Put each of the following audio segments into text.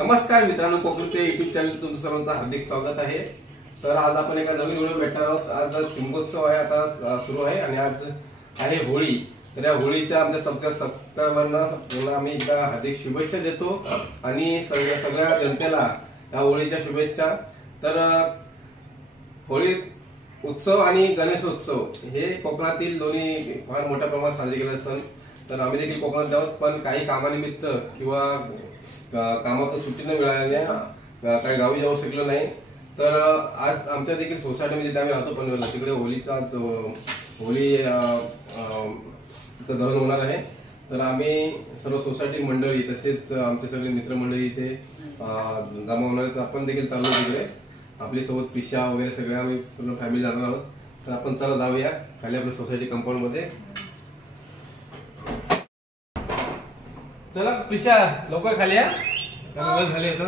नमस्कार मित्रांनो, कोकणचे युट्यूब चॅनल तुमचं सर्वांचं हार्दिक स्वागत आहे। तर आज आपण एका नवीन व्हिडिओ भेटणार आहोत। आज शिमगोत्सव आहे, आता सुरू आहे आणि आज आहे होळी। तर या होळीच्या आमच्या सबस्क्रायबरना आम्ही एकदा हार्दिक शुभेच्छा देतो आणि सगळ्या जनतेला या होळीच्या शुभेच्छा। तर होळी उत्सव आणि गणेशोत्सव हे कोकणातील दोन्ही फार मोठ्या प्रमाणात साजरे केले सण। तर आम्ही देखील कोकणात आहोत, पण काही कामानिमित्त किंवा कामातून सुट्टी न मिळाल्याने काही गावी जाऊ शकलो नाही। तर आज आमच्या देखील सोसायटीमध्ये जिथे आम्ही राहतो पनवेलला, तिकडे होळीचा होळी दहन होणार आहे। तर आम्ही सर्व सोसायटी मंडळी तसेच आमचे सगळे मित्रमंडळी इथे जमा होणार आहेत। आपण देखील चाललो तिकडे, आपली सोबत पिशा वगैरे सगळे आम्ही पूर्ण फॅमिली जाणार आहोत। तर आपण चला जाऊया खाली आपल्या सोसायटी कंपाऊंड मध्ये। चला पिशा लवकर खाली या, झाले येतो।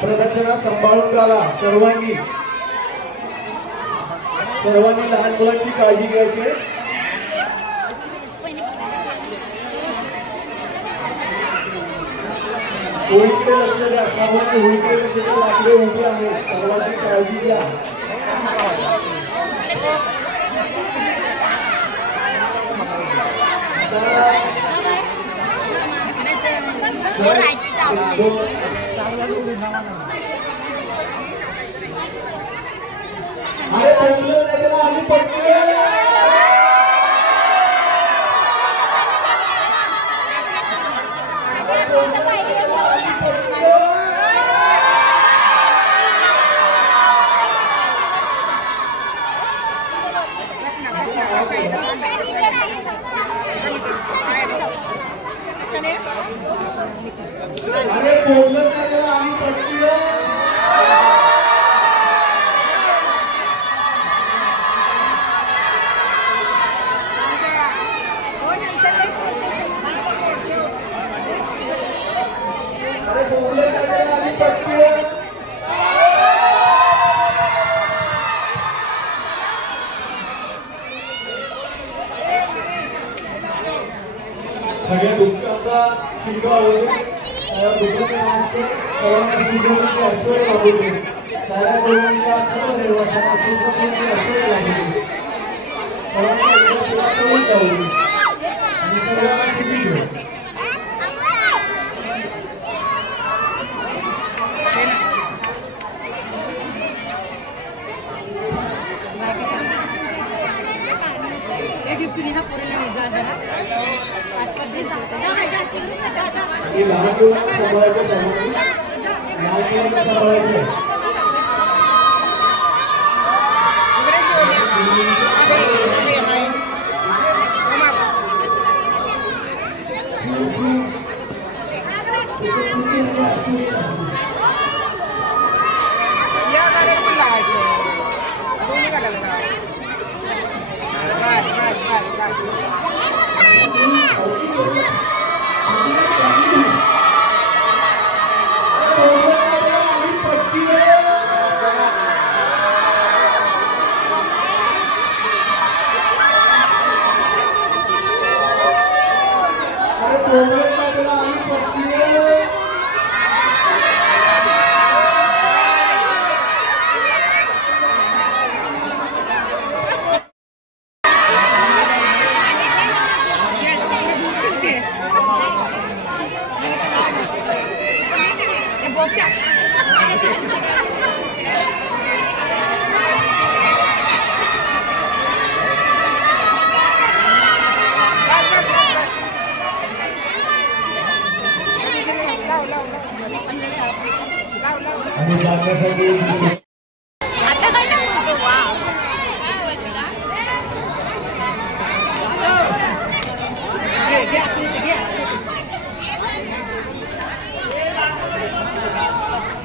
प्रदक्षिणा सांभाळून घाला। सर्वांनी लहान मुलांची काळजी घ्यायची। होळीकडे लक्ष द्या, सर्वांनी होळीकडे लक्ष द्या। लाकडे उभी आहे, सर्वांची काळजी घ्या। अरे बोललो नाही त्याला आम्ही पटकन सगळ्या दुःखाचा शिंगा होईल। दुःखाचे मास्टर सर्वांना सुखी ऐश्वर्य लाभू दे। साऱ्या देवांच्या सर्व देवांना सुखी ऐश्वर्य लाभू दे। सर्वांना एकत्र जाऊ दे आणि सर्वांना सुखी ठेव।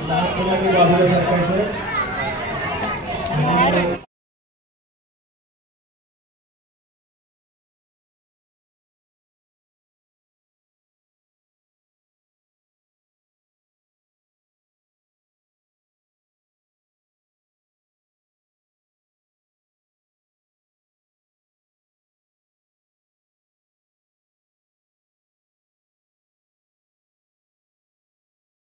बाजूला सरकारचं